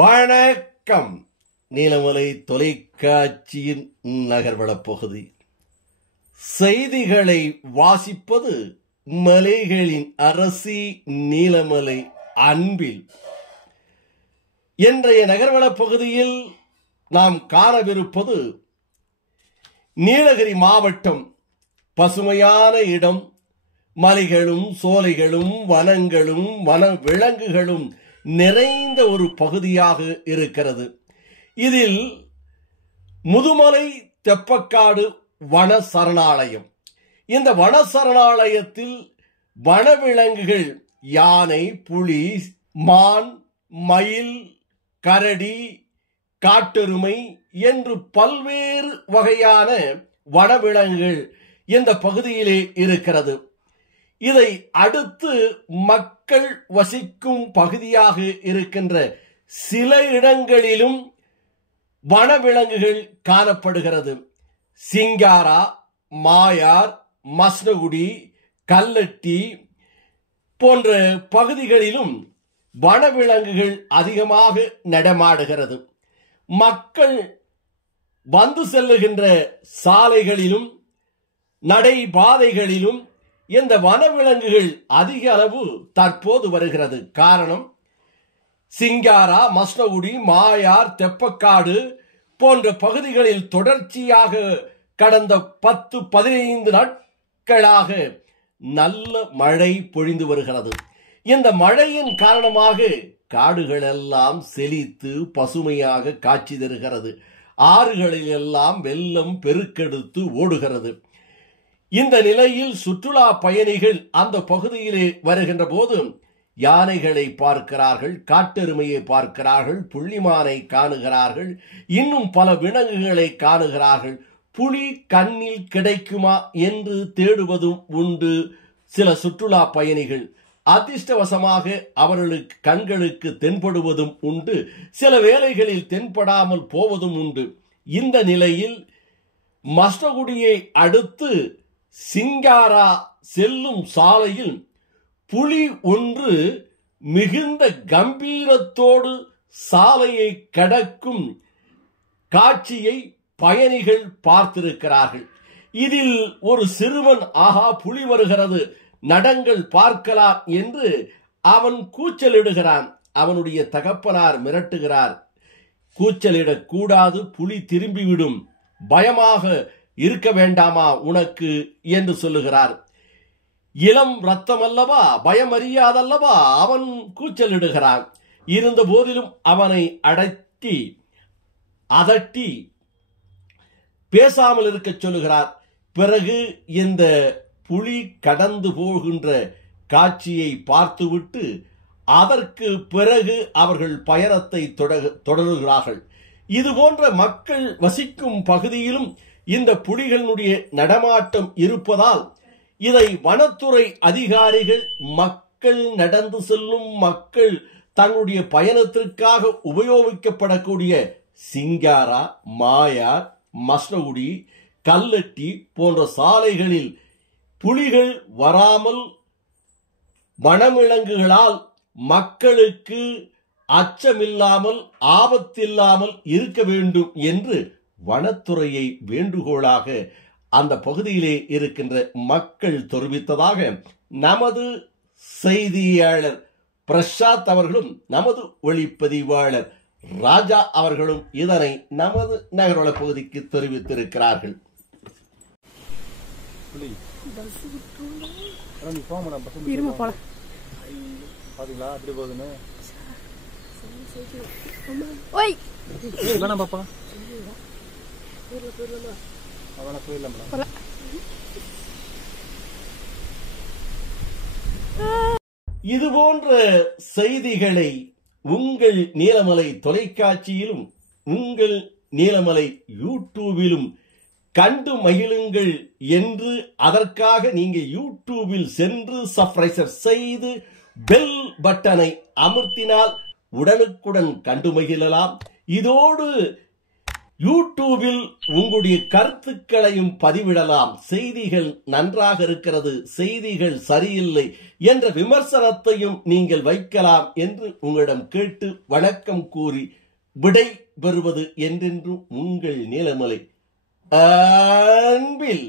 வணக்கம். நீலமலை தொலைக்காட்சியின் நகர்வளப் பகுதி. செய்திகளை வாசிப்பது மலைகளின் அரசி நீலமலை அன்பில். இன்றைய நகர்வளப் பகுதியில் நாம் காணவிருப்பது நீலகிரி மாவட்டம். பசுமையான இடம், மலைகளும் சோலைகளும் வனங்களும் வன விலங்குகளும் நிறைந்த ஒரு பகுதியாக இருக்கிறது. இதில் முதுமலை தெப்பக்காடு வன சரணாலயம். இந்த வன சரணாலயத்தில் வனவிலங்குகள் யானை, புலி, மான், மயில், கரடி, காட்டெருமை என்று பல்வேறு வகையான வனவிலங்குகள் இந்த பகுதியிலே இருக்கிறது. இதை அடுத்து மக்கள் வசிக்கும் பகுதியாக இருக்கின்ற சில இடங்களிலும் வனவிலங்குகள் காணப்படுகிறது. சிங்காரா, மாயார், மஸ்னகுடி, கல்லட்டி போன்ற பகுதிகளிலும் வனவிலங்குகள் அதிகமாக நடமாடுகிறது. மக்கள் வந்து செல்லுகின்ற சாலைகளிலும் நடைபாதைகளிலும் இந்த வனவிலங்குகள் அதிக அளவு தற்போது வருகிறது. காரணம், சிங்காரா, மஸ்னகுடி, மாயார், தெப்பக்காடு போன்ற பகுதிகளில் தொடர்ச்சியாக கடந்த 10-15 நாட்களாக நல்ல மழை பொழிந்து வருகிறது. இந்த மழையின் காரணமாக காடுகள் எல்லாம் செழித்து பசுமையாக காட்சி தருகிறது. ஆறுகளில் எல்லாம் வெள்ளம் பெருக்கெடுத்து ஓடுகிறது. இந்த நிலையில் சுற்றுலா பயணிகள் அந்த பகுதியிலே வருகின்ற போது யானைகளை பார்க்கிறார்கள், காட்டெருமையை பார்க்கிறார்கள், புள்ளிமானை காணுகிறார்கள், இன்னும் பல விலங்குகளை காணுகிறார்கள். புலி கண்ணில் கிடைக்குமா என்று தேடுவதும் உண்டு சில சுற்றுலா பயணிகள். அதிர்ஷ்டவசமாக அவர்களுக்கு கண்களுக்கு தென்படுவதும் உண்டு, சில வேளைகளில் தென்படாமல் போவதும் உண்டு. இந்த நிலையில் மஸ்னகுடியை அடுத்து சிங்காரா செல்லும் சாலையில் புலி ஒன்று மிகுந்த கம்பீரத்தோடு சாலையை கடக்கும் காட்சியை பயணிகள் பார்த்திருக்கிறார்கள். இதில் ஒரு சிறுவன், ஆஹா புலி வருகிறது, நடங்கள் பார்க்கலாம் என்று அவன் கூச்சலிடுகிறான். அவனுடைய தகப்பனார் மிரட்டுகிறார், கூச்சலிடக்கூடாது, புலி திரும்பிவிடும், பயமாக இருக்க வேண்டாமா உனக்கு என்று சொல்லுகிறார். இளம் ரத்தம் அல்லவா, பயம் அறியாதல்லவா, அவன் கூச்சலிடுகிறான். இருந்த போதிலும் அவனை அதட்டி பேசாமல் இருக்க சொல்லுகிறார். பிறகு இந்த புலி கடந்து போகின்ற காட்சியை பார்த்துவிட்டு அதற்கு பிறகு அவர்கள் பயணத்தை தொடருகிறார்கள். இது போன்ற மக்கள் வசிக்கும் பகுதியிலும் இந்த புலிகளுடைய நடமாட்டம் இருப்பதால் இதை வனத்துறை அதிகாரிகள் மக்கள் நடந்து செல்லும், மக்கள் தங்களுடைய பயணத்திற்காக உபயோகிக்கப்படக்கூடிய சிங்காரா, மாயார், மஸ்னகுடி, கல்லட்டி போன்ற சாலைகளில் புலிகள் வராமல் வனவிலங்குகளால் மக்களுக்கு அச்சமில்லாமல் ஆபத்தில்லாமல் இருக்க வேண்டும் என்று வனத்துறையை வேண்டுகோளாக அந்த பகுதியிலே இருக்கின்ற மக்கள் தெரிவித்ததாக நமது செய்தியாளர் பிரசாத் அவர்களும் நமது ஒளிப்பதிவாளர் ராஜா அவர்களும் இதனை நமது நகர்வள பகுதிக்கு தெரிவித்திருக்கிறார்கள். இது போன்ற செய்திகளை உங்கள் நீலமலை தொலைக்காட்சியிலும் உங்கள் நீலமலை யூடியூபிலும் கண்டு மகிழுங்கள் என்று அதற்காக நீங்க யூடியூபில் சென்று சப்ஸ்கிரைப் செய்து பெல் பட்டனை அமர்த்தினால் உடனுக்குடன் கண்டு மகிழலாம். இதோடு யூடியூபில் உங்களுடைய கருத்துக்களையும் பதிவிடலாம். செய்திகள் நன்றாக இருக்கிறது, செய்திகள் சரியில்லை என்ற விமர்சனத்தையும் நீங்கள் வைக்கலாம் என்று உங்களிடம் கேட்டு வணக்கம் கூறி விடை பெறுவது என்றென்றும் உங்கள் நீலமலை அன்பில்